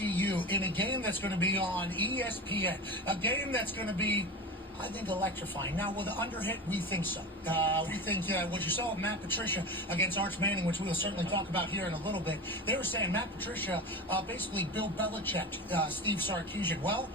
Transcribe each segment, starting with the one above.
TCU in a game that's going to be on ESPN, a game that's going to be, I think, electrifying. Now, will the under hit? We think so. We think what you saw with Matt Patricia against Arch Manning, which we'll certainly talk about here in a little bit. They were saying Matt Patricia, basically Bill Belichick, Steve Sarkisian. Well,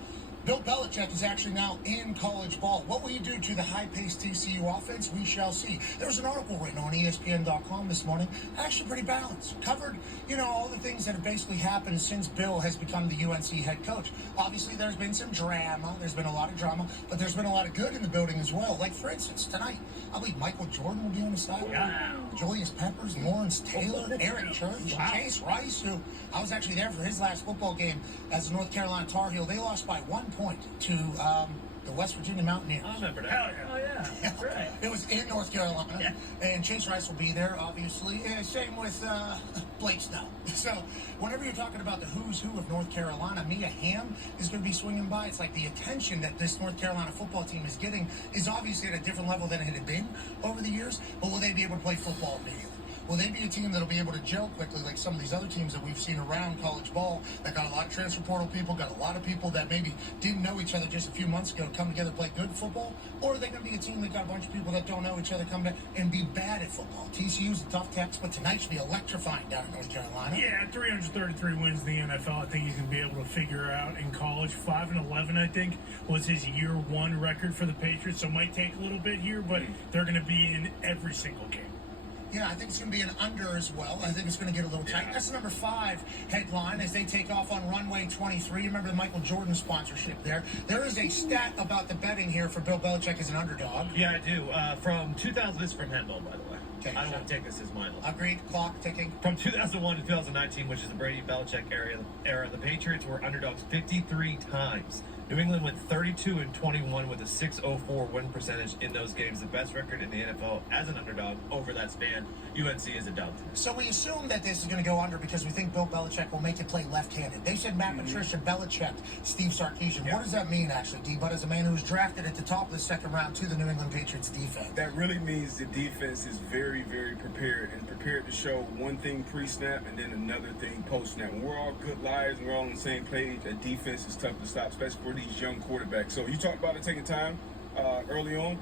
Bill Belichick is actually now in college ball. What will he do to the high-paced TCU offense? We shall see. There was an article written on ESPN.com this morning, actually pretty balanced. Covered, all the things that have basically happened since Bill has become the UNC head coach. Obviously, there's been some drama. There's been a lot of drama, but there's been a lot of good in the building as well. Like, for instance, tonight, I believe Michael Jordan will be on the sideline. Wow. Julius Peppers, Lawrence Taylor, Eric Church, Chase Rice, who I was actually there for his last football game as a North Carolina Tar Heel. They lost by 1 point to the West Virginia Mountaineers. I remember that. Oh, yeah. That's right. It was in North Carolina. Yeah. And Chase Rice will be there, obviously. Same with Blake Snell. So whenever you're talking about the who's who of North Carolina, Mia Hamm is going to be swinging by. It's like the attention that this North Carolina football team is getting is obviously at a different level than it had been over the years. But will they be able to play football immediately? Will they be a team that'll be able to gel quickly like some of these other teams that we've seen around college ball that got a lot of transfer portal people, got a lot of people that maybe didn't know each other just a few months ago come together and play good football? Or are they going to be a team that got a bunch of people that don't know each other come back and be bad at football? TCU's a tough text, but tonight should be electrifying down in North Carolina. Yeah, 333 wins in the NFL. I think he's going to be able to figure out in college. 5-11, I think, was his year one record for the Patriots. So it might take a little bit here, but they're going to be in every single game. Yeah, I think it's going to be an under as well. I think it's going to get a little tight. That's the number 5 headline as they take off on runway 23. Remember the Michael Jordan sponsorship there. There is a stat about the betting here for Bill Belichick as an underdog. Yeah, I do. From 2000, this is from Handball, by the way. Okay, I don't want to take this as my look. Agreed. Clock ticking. From 2001 to 2019, which is the Brady-Belichick era, the Patriots were underdogs 53 times. New England went 32-21 with a 6.04 win percentage in those games, the best record in the NFL as an underdog over that span. UNC is a dub. So we assume that this is going to go under because we think Bill Belichick will make it play left-handed. They said Matt Patricia, Belichick, Steve Sarkisian. What does that mean, actually, D-Bud, as a man who was drafted at the top of the second round to the New England Patriots defense? That really means the defense is very, very prepared and prepared to show one thing pre-snap and then another thing post-snap. When we're all good liars and we're all on the same page, a defense is tough to stop, especially for these young quarterbacks. So you talk about it taking time early on.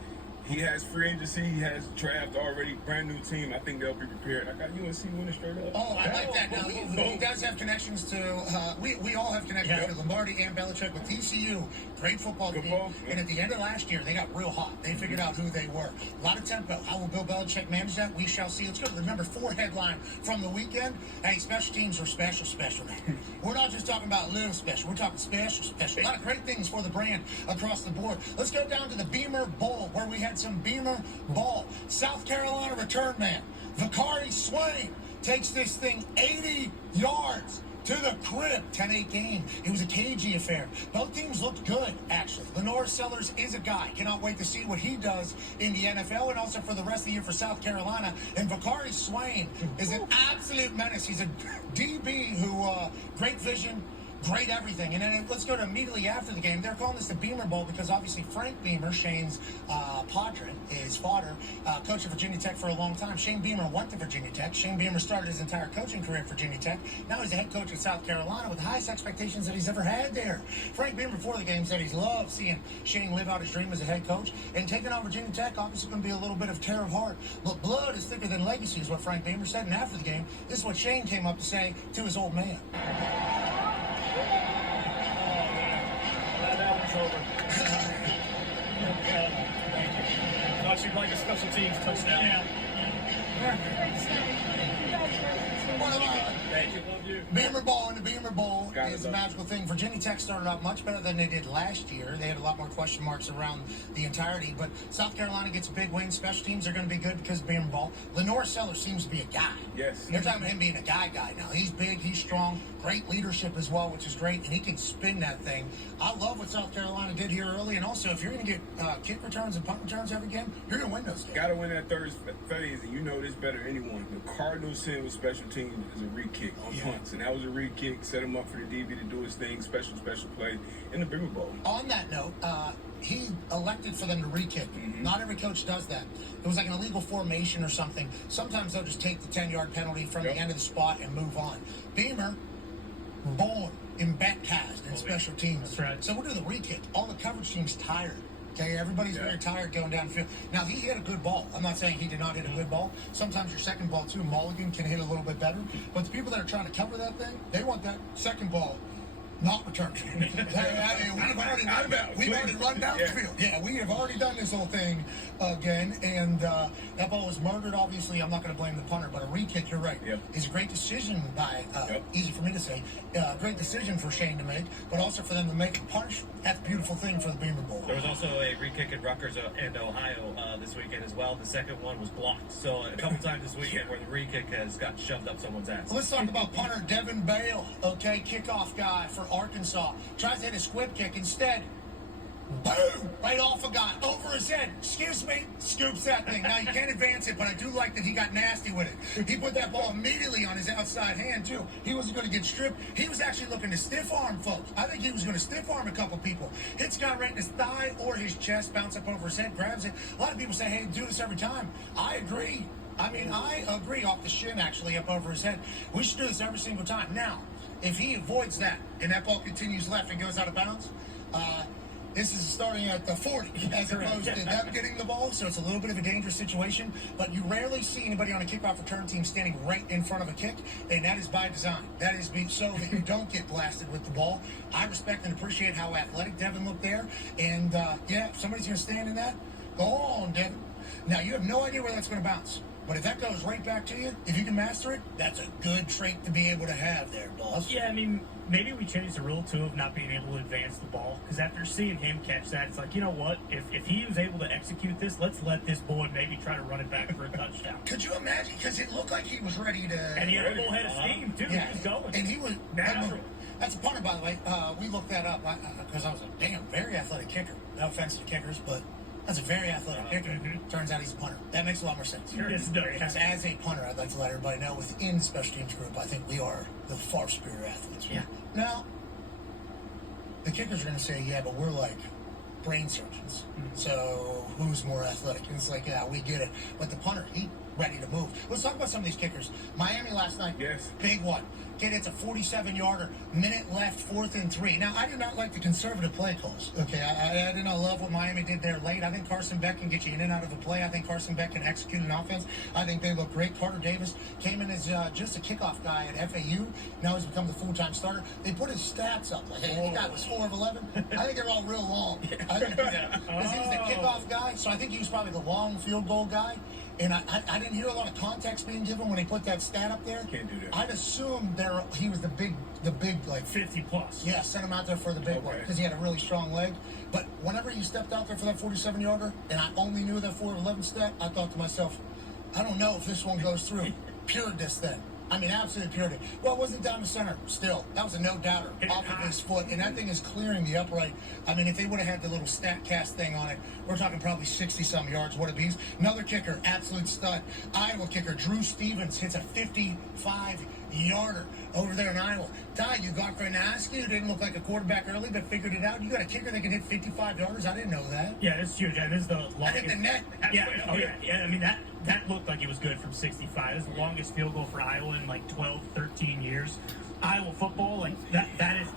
He has free agency. He has draft already. Brand new team. I think they'll be prepared. I got UNC winning straight up. Oh, I like that. Now, he does have connections to, we all have connections to Lombardi and Belichick with TCU. Great football team. And at the end of last year, they got real hot. They figured out who they were. A lot of tempo. How will Bill Belichick manage that? We shall see. Let's go to the number 4 headline from the weekend. Hey, special teams are special now. We're not just talking about little special. We're talking special. A lot of great things for the brand across the board. Let's go down to the Beamer Bowl, where we had some Beamer ball. South Carolina return man, Vakari Swain, takes this thing 80 yards to the crib. 10-8 game. It was a cagey affair. Both teams looked good, actually. Lenore Sellers is a guy. Cannot wait to see what he does in the NFL and also for the rest of the year for South Carolina. And Vakari Swain is an absolute menace. He's a DB who, great vision, great everything. And then let's go to immediately after the game. They're calling this the Beamer Bowl because obviously Frank Beamer, Shane's padre, his father, coached at Virginia Tech for a long time. Shane Beamer went to Virginia Tech. Shane Beamer started his entire coaching career at Virginia Tech. Now he's a head coach at South Carolina with the highest expectations that he's ever had there. Frank Beamer before the game said he's loved seeing Shane live out his dream as a head coach. And taking on Virginia Tech, obviously going to be a little bit of tear of heart. But blood is thicker than legacy is what Frank Beamer said. And after the game, this is what Shane came up to say to his old man. Thought you'd like a special teams touchdown. Thank you. Love you. Beamer Bowl and the Beamer Bowl is a magical thing. Virginia Tech started out much better than they did last year. They had a lot more question marks around the entirety, but South Carolina gets a big win. Special teams are going to be good because of Beamer Bowl. Lenore Sellers seems to be a guy. Yes. They're talking about him being a guy now. He's big, he's strong, great leadership as well, which is great, and he can spin that thing. I love what South Carolina did here early, and also if you're going to get kick returns and punt returns every game, you're going to win those games. Got to win that third phase, and you know this better than anyone. The Cardinals send with special teams is a re-kick on punts, and that was a re-kick, set him up for the DB to do his thing, special play in the Beamer Bowl. On that note, he elected for them to re-kick. Not every coach does that. It was like an illegal formation or something. Sometimes they'll just take the 10-yard penalty from the end of the spot and move on. Beamer, born in special teams. That's right. So we'll do the re-kick. All the coverage team's tired. Okay, everybody's very tired going downfield. Now, he hit a good ball. I'm not saying he did not hit a good ball. Sometimes your second ball, too, Mulligan can hit a little bit better. But the people that are trying to cover that thing, they want that second ball not returned. We've already run down the field. Yeah, we have already done this whole thing again. And that ball was murdered, obviously. I'm not going to blame the punter, but a re-kick, you're right. Is a great decision by, easy for me to say, great decision for Shane to make, but also for them to make a punch. That's a beautiful thing for the Beamer Bowl. There was also a re-kick at Rutgers and Ohio this weekend as well. The second one was blocked. So a couple times this weekend where the re-kick has got shoved up someone's ass. Let's talk about punter Devin Bale, okay, kickoff guy for Arkansas. Tries to hit a squib kick. Instead, boom, right off a guy, over his head. Excuse me, scoops that thing. Now, you can't advance it, but I do like that he got nasty with it. He put that ball immediately on his outside hand, too. He wasn't going to get stripped. He was actually looking to stiff arm folks. I think he was going to stiff arm a couple people. Hits guy right in his thigh or his chest, bounce up over his head, grabs it. A lot of people say, hey, do this every time. I agree. I agree, off the shin, actually, up over his head. We should do this every single time. Now, if he avoids that and that ball continues left and goes out of bounds, this is starting at the 40 as opposed to them getting the ball, so it's a little bit of a dangerous situation. But you rarely see anybody on a kickoff return team standing right in front of a kick, and that is by design. That is so that you don't get blasted with the ball. I respect and appreciate how athletic Devin looked there, and if somebody's going to stand in that, go on, Devin. Now, you have no idea where that's going to bounce. But if that goes right back to you, if you can master it, that's a good trait to be able to have there, boss. Yeah, maybe we changed the rule, too, of not being able to advance the ball. Because after seeing him catch that, it's like, you know what? If he was able to execute this, let's let this boy maybe try to run it back for a touchdown. Could you imagine? Because it looked like he was ready to... And he had a full head of steam, too. Yeah. He was going. And he was... natural. That's a punter, by the way. We looked that up because I was a very athletic kicker. No offense to kickers, but... That's a very athletic kicker. Turns out he's a punter. That makes a lot more sense. Yes, it does. Because as a punter, I'd like to let everybody know within the special teams group, I think we are the far superior athletes. Yeah. Now, the kickers are going to say, yeah, but we're like brain surgeons. So who's more athletic? And it's like, yeah, we get it. But the punter, he ready to move. Let's talk about some of these kickers. Miami last night. Yes. Big one. Kid hits a 47-yarder, minute left, 4th and 3. Now, I do not like the conservative play calls. Okay, I did not love what Miami did there late. I think Carson Beck can get you in and out of a play. I think Carson Beck can execute an offense. I think they look great. Carter Davis came in as just a kickoff guy at FAU. Now he's become the full-time starter. They put his stats up. Like, hey, the guy was 4 of 11. I think they're all real long. I think because he was the kickoff guy, so I think he was probably the long field goal guy. And I didn't hear a lot of context being given when he put that stat up there. Can't do that. I'd assume he was the big like 50 plus. Yeah, sent him out there for the big one because he had a really strong leg. But whenever you stepped out there for that 47-yarder, and I only knew that 4 of 11 stat, I thought to myself, I don't know if this one goes through. Pured this then. Absolutely pured it. Well, it wasn't down the center. Still, that was a no-doubter off of his foot, and that thing is clearing the upright. if they would have had the little stat cast thing on it, we're talking probably 60-some yards. What a beast. Another kicker, absolute stud. Iowa kicker, Drew Stevens, hits a 55-yarder over there in Iowa. Ty, you got for an ask you. Didn't look like a quarterback early, but figured it out. You got a kicker that can hit 55 yarders. I didn't know that. Yeah, it's huge. And this is the longest. I hit the net. Yeah. That looked like it was good from 65. This is the longest field goal for Iowa in like 12, 13 years. Iowa football,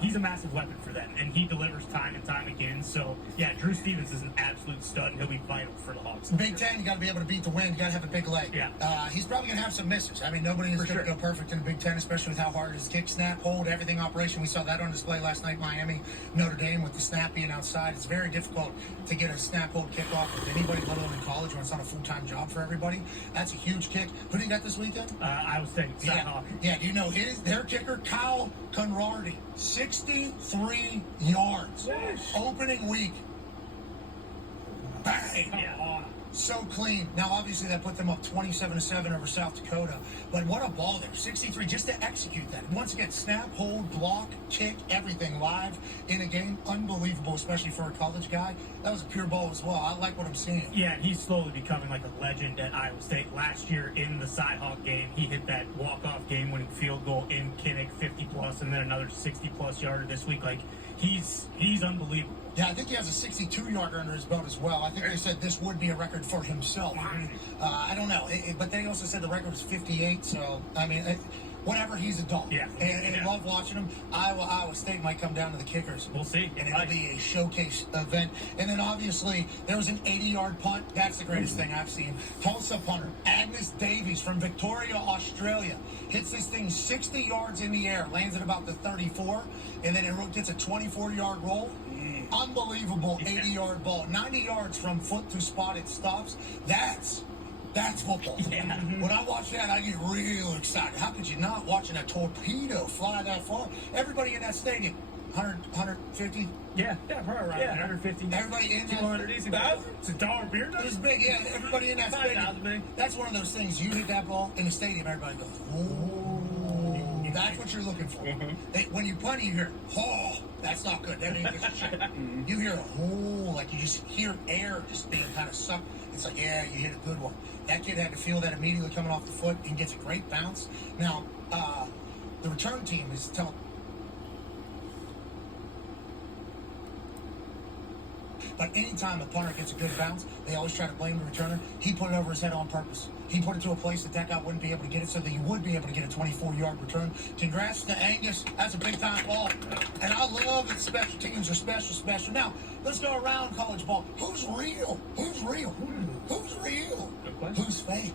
he's a massive weapon for them, and he delivers time and time again. So, yeah, Drew Stevens is an absolute stud, and he'll be vital for the Hawks. Big Ten, you got to be able to beat the wind. You got to have a big leg. Yeah. He's probably going to have some misses. Nobody is going to go perfect in the Big Ten, especially with how hard his kick, snap, hold, everything operation. We saw that on display last night, Miami, Notre Dame, with the snap being outside. It's very difficult to get a snap, hold, kickoff with anybody, let alone in college when it's not a full-time job for everybody. That's a huge kick. Who do you got this weekend? I was thinking Yeah, do you know their kicker, Kyle Conradi, 63 yards. Opening week. Bang! Yeah. So clean. Now, obviously, that put them up 27-7 over South Dakota. But what a ball there. 63, just to execute that. Once again, snap, hold, block, kick, everything live in a game. Unbelievable, especially for a college guy. That was a pure ball as well. I like what I'm seeing. Yeah, he's slowly becoming like a legend at Iowa State. Last year in the Cyhawk game, he hit that walk-off game-winning field goal in Kinnick, 50-plus, and then another 60-plus yarder this week. He's unbelievable. Yeah, I think he has a 62-yarder under his belt as well. I think they said this would be a record for himself. I don't know. But they also said the record was 58. So, whatever, he's a dog. Yeah. And love watching him. Iowa State might come down to the kickers. We'll see. And it'll be a showcase event. And then obviously there was an 80-yard punt. That's the greatest thing I've seen. Tulsa punter Agnes Davies from Victoria, Australia, hits this thing 60 yards in the air, lands at about the 34, and then it gets a 24-yard roll. Unbelievable 80-yard ball. 90 yards from foot to spot, it stops. That's football. Yeah. When I watch that, I get real excited. How could you not watching a torpedo fly that far? Everybody in that stadium, 100, 150. Yeah, probably around 150. Everybody in that 200 easy. It's a dollar beer. It was big, yeah. Everybody in that 5,000 stadium. maybe. That's one of those things. You hit that ball in the stadium, everybody goes, "Ooh." That's what you're looking for. When you punt, you hear, "Oh." That's not good. That ain't good shit. You hear a "oh," like you just hear air just being kind of sucked. It's like, yeah, you hit a good one. That kid had to feel that immediately coming off the foot and gets a great bounce. Now, the return team is telling. But anytime a punter gets a good bounce, they always try to blame the returner. He put it over his head on purpose. He put it to a place that guy wouldn't be able to get it, so that he would be able to get a 24-yard return. Congrats to Angus. That's a big-time ball. And I love that special teams are special. Now, let's go around college ball. Who's real? Who's real? Who's real? Who's fake?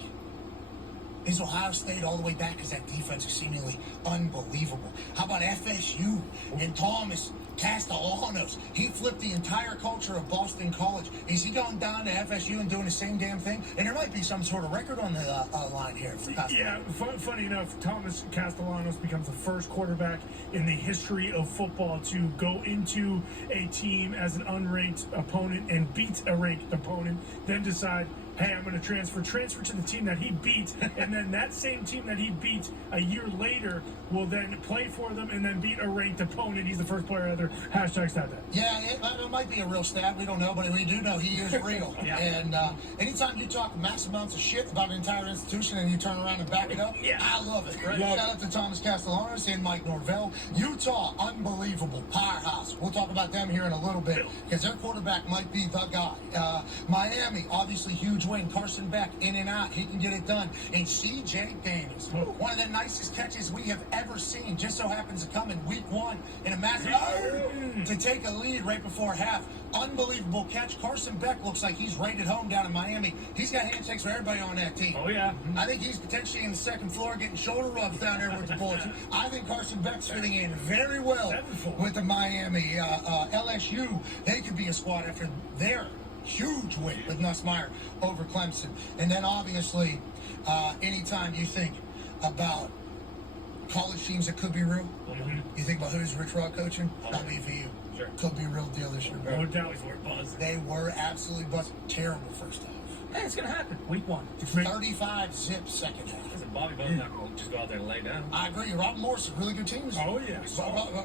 Is Ohio State all the way back? Because that defense is seemingly unbelievable. How about FSU and Thomas Castellanos? He flipped the entire culture of Boston College. Is he going down to FSU and doing the same damn thing? And there might be some sort of record on the line here. Yeah, funny enough, Thomas Castellanos becomes the first quarterback in the history of football to go into a team as an unranked opponent and beat a ranked opponent, then decide, hey, I'm going to transfer to the team that he beat, and then that same team that he beat a year later will then play for them and then beat a ranked opponent. He's the first player ever. Hashtag stat that. Yeah, it might be a real stat. We don't know, but we do know he is real. Yeah. And anytime you talk mass amounts of shit about an entire institution and you turn around and back it up, I love it. Right. Shout out to Thomas Castellanos and Mike Norvell. Utah, unbelievable powerhouse. We'll talk about them here in a little bit because their quarterback might be the guy. Miami, obviously huge win. Carson Beck, in and out. He can get it done. And C.J. Daniels, one of the nicest catches we have ever seen, just so happens to come in week one in a massive to take a lead right before half. Unbelievable catch. Carson Beck looks like he's rated home down in Miami. He's got handshakes for everybody on that team. Oh, yeah. I think he's potentially in the second floor getting shoulder rubs down there with the boys. I think Carson Beck's fitting in very well with the Miami. LSU, they could be a squad after their huge win with Nussmeier over Clemson. And then obviously, anytime you think about college teams that could be real, you think about who's Rich Rod coaching? WVU. Sure. Could be a real deal this year, bro. No doubt he's worth buzz. They were absolutely buzzed. Terrible first half. Hey, it's going to happen. Week one. 35 zip second half. Listen, Bobby Bone's not going to just go out there and lay down. I agree. Rob Morris is a really good team. Oh, yeah.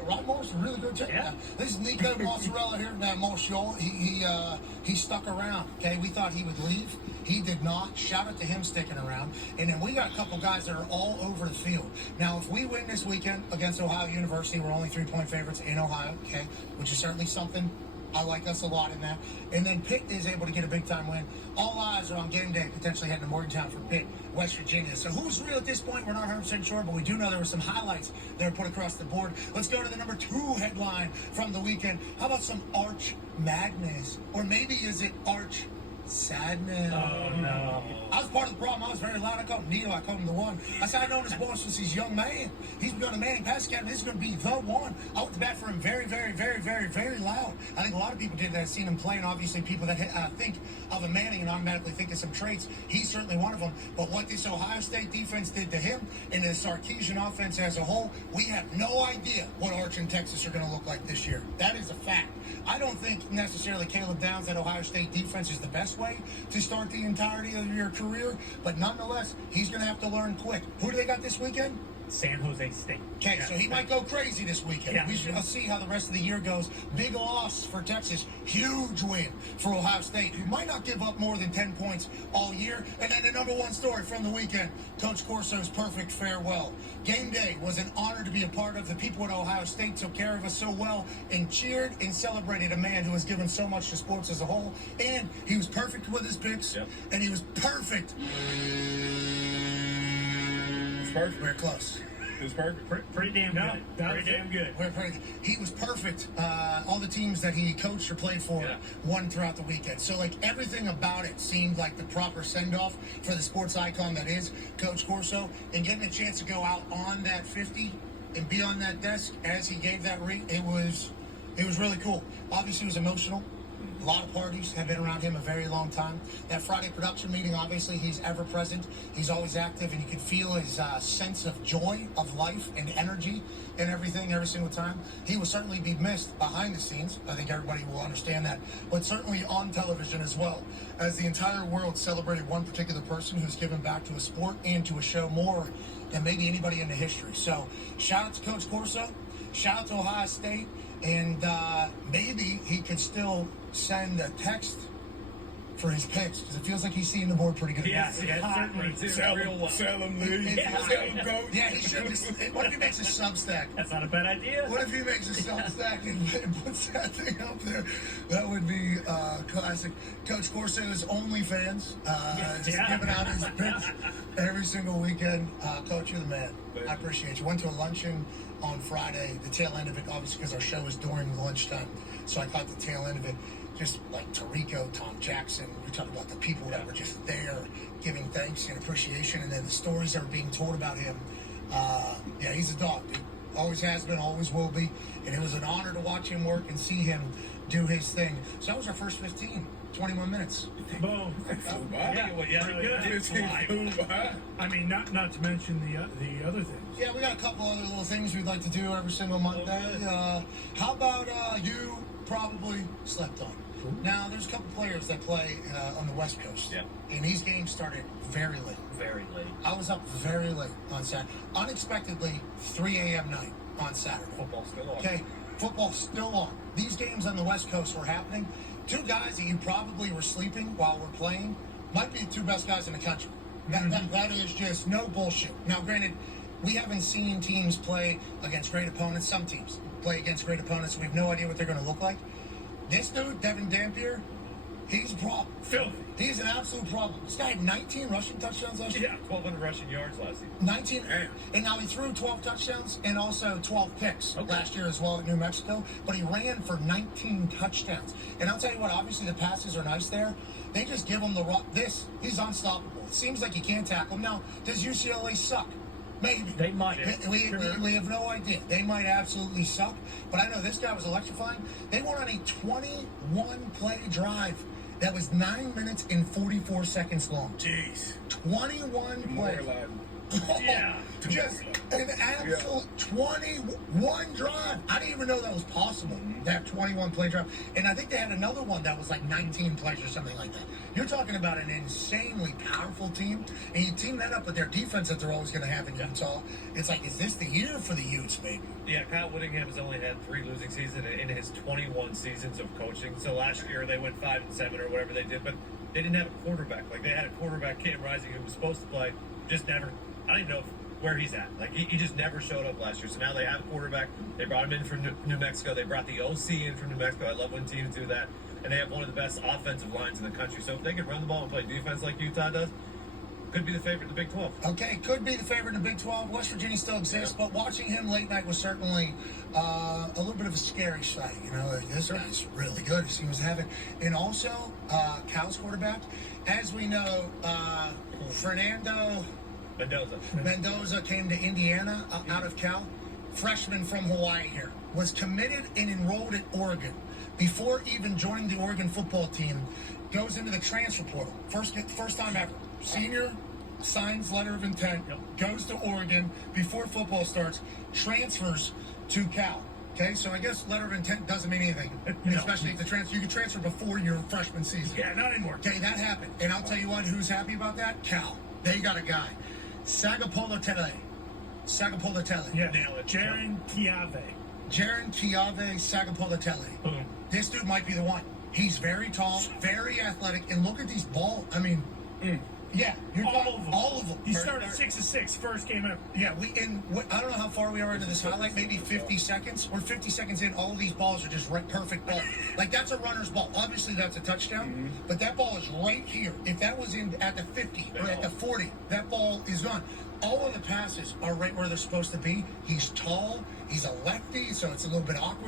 Rob Morris is a really good team. Yeah. This is Nico Mozzarella here. Now, Marshall, he stuck around. Okay, we thought he would leave. He did not. Shout out to him sticking around. And then we got a couple guys that are all over the field. Now, if we win this weekend against Ohio University, we're only 3-point favorites in Ohio, okay, which is certainly something. I like us a lot in that. And then Pitt is able to get a big-time win. All eyes are on game day, potentially heading to Morgantown for Pitt, West Virginia. So who's real at this point? We're not 100% sure, but we do know there were some highlights that were put across the board. Let's go to the number 2 headline from the weekend. How about some arch madness? Or maybe is it arch sadness? Oh, no. I was part of the problem. I was very loud. I called him Neil. I called him the one. I said, I've known this boy since he's a young man. He's been on the Manning Pass Academy. This is going to be the one. I went to bat for him very, very, very, very, very loud. I think a lot of people did that. I've seen him play, and obviously people that think of a Manning and automatically think of some traits. He's certainly one of them. But what this Ohio State defense did to him and the Sarkisian offense as a whole, we have no idea what Arch and Texas are going to look like this year. That is a fact. I don't think necessarily Caleb Downs, that Ohio State defense, is the best way to start the entirety of your career, but nonetheless, he's going to have to learn quick. Who do they got this weekend? San Jose State. Okay, so he might go crazy this weekend. Yeah. We should see how the rest of the year goes. Big loss for Texas. Huge win for Ohio State, who might not give up more than 10 points all year. And then the number one story from the weekend, Coach Corso's perfect farewell. Game day was an honor to be a part of. The people at Ohio State took care of us so well and cheered and celebrated a man who has given so much to sports as a whole. And he was perfect with his picks, and he was perfect. It's perfect. Very close. It was perfect. Pretty damn No, good. that Pretty was damn it. good. He was perfect. All the teams that he coached or played for won throughout the weekend. So, like, everything about it seemed like the proper send-off for the sports icon that is Coach Corso. And getting a chance to go out on that 50 and be on that desk as he gave that read, it was really cool. Obviously, it was emotional. A lot of parties have been around him a very long time. That Friday production meeting, obviously, he's ever present. He's always active, and you can feel his sense of joy, of life, and energy and everything every single time. He will certainly be missed behind the scenes. I think everybody will understand that. But certainly on television as well, as the entire world celebrated one particular person who's given back to a sport and to a show more than maybe anybody in the history. So shout out to Coach Corso. Shout out to Ohio State. And maybe he could still send a text for his picks because it feels like he's seeing the board pretty good. Yes, certainly. Sell him, Lee. Sell him, Coach. Yeah, he should. What if he makes a Substack? That's not a bad idea. What if he makes a Substack and puts that thing up there? That would be classic. Coach Corso's OnlyFans, just giving out his picks every single weekend. Coach, you're the man. I appreciate you. Went to a luncheon on Friday, the tail end of it, obviously because our show is during lunchtime, so I caught the tail end of it. Just like Tarico, Tom Jackson, we're talking about the people that were just there giving thanks and appreciation, and then the stories that are being told about him. Yeah, he's a dog, dude. Always has been, always will be, and it was an honor to watch him work and see him do his thing. So that was our first 21 minutes. Boom. Yeah, pretty good. I mean, not to mention the other things. Yeah, we got a couple other little things we'd like to do every single Monday. How about you probably slept on? Now, there's a couple players that play on the West Coast. Yeah. And these games started very late. Very late. I was up very late on Saturday. Unexpectedly, 3 a.m. night on Saturday. Football's still on. Okay, football's still on. These games on the West Coast were happening. Two guys that you probably were sleeping while we're playing might be the two best guys in the country. That is just no bullshit. Now, granted, we haven't seen teams play against great opponents. Some teams play against great opponents. We have no idea what they're going to look like. This dude, Devin Dampier, he's a problem. Filthy. He's an absolute problem. This guy had 19 rushing touchdowns last year. Yeah, 1,200 rushing yards last season. 19. And now he threw 12 touchdowns and also 12 picks last year as well at New Mexico. But he ran for 19 touchdowns. And I'll tell you what, obviously the passes are nice there. They just give him the rock. He's unstoppable. It seems like you can't tackle him. Now, does UCLA suck? Maybe. They might. We have no idea. They might absolutely suck. But I know this guy was electrifying. They went on a 21-play drive that was 9 minutes and 44 seconds long. Jeez. 21 plays. Yeah. Just an absolute 21 drive. I didn't even know that was possible, that 21 play drive. And I think they had another one that was like 19 plays or something like that. You're talking about an insanely powerful team, and you team that up with their defense that they're always going to have in Utah. It's like, is this the year for the Utes, maybe? Yeah, Kyle Whittingham has only had 3 losing seasons in his 21 seasons of coaching. So last year they went 5-7 or whatever they did, but they didn't have a quarterback. Like, they had a quarterback, Cam Rising, who was supposed to play, just never. I don't even know where he's at. Like, he just never showed up last year. So now they have a quarterback. They brought him in from New Mexico. They brought the OC in from New Mexico. I love when teams do that. And they have one of the best offensive lines in the country. So if they can run the ball and play defense like Utah does, could be the favorite in the Big 12. Okay, could be the favorite in the Big 12. West Virginia still exists, but watching him late night was certainly a little bit of a scary sight. You know, this guy's really good. He was having, and also Cal's quarterback, as we know, Fernando Mendoza came to Indiana out of Cal. Freshman from Hawaii here. Was committed and enrolled at Oregon. Before even joining the Oregon football team, goes into the transfer portal. First time ever. Senior, signs letter of intent, goes to Oregon before football starts, transfers to Cal. Okay, so I guess letter of intent doesn't mean anything, especially if you can transfer before your freshman season. Yeah, not anymore. Okay, that happened. And I'll tell you what, who's happy about that? Cal. They got a guy. Sagapolo-Tele. Yeah, Nail it. Jaron Kiave. Sagapolo-Tele. Boom. This dude might be the one. He's very tall, very athletic, and look at these balls. I mean, yeah, all of them. He started 6-6 first game ever. Yeah, I don't know how far we are into this highlight. Maybe 50 seconds. We're 50 seconds in. All of these balls are just perfect ball. Like, that's a runner's ball. Obviously, that's a touchdown. But that ball is right here. If that was in at the 50 or at the 40, that ball is gone. All of the passes are right where they're supposed to be. He's tall. He's a lefty, so it's a little bit awkward.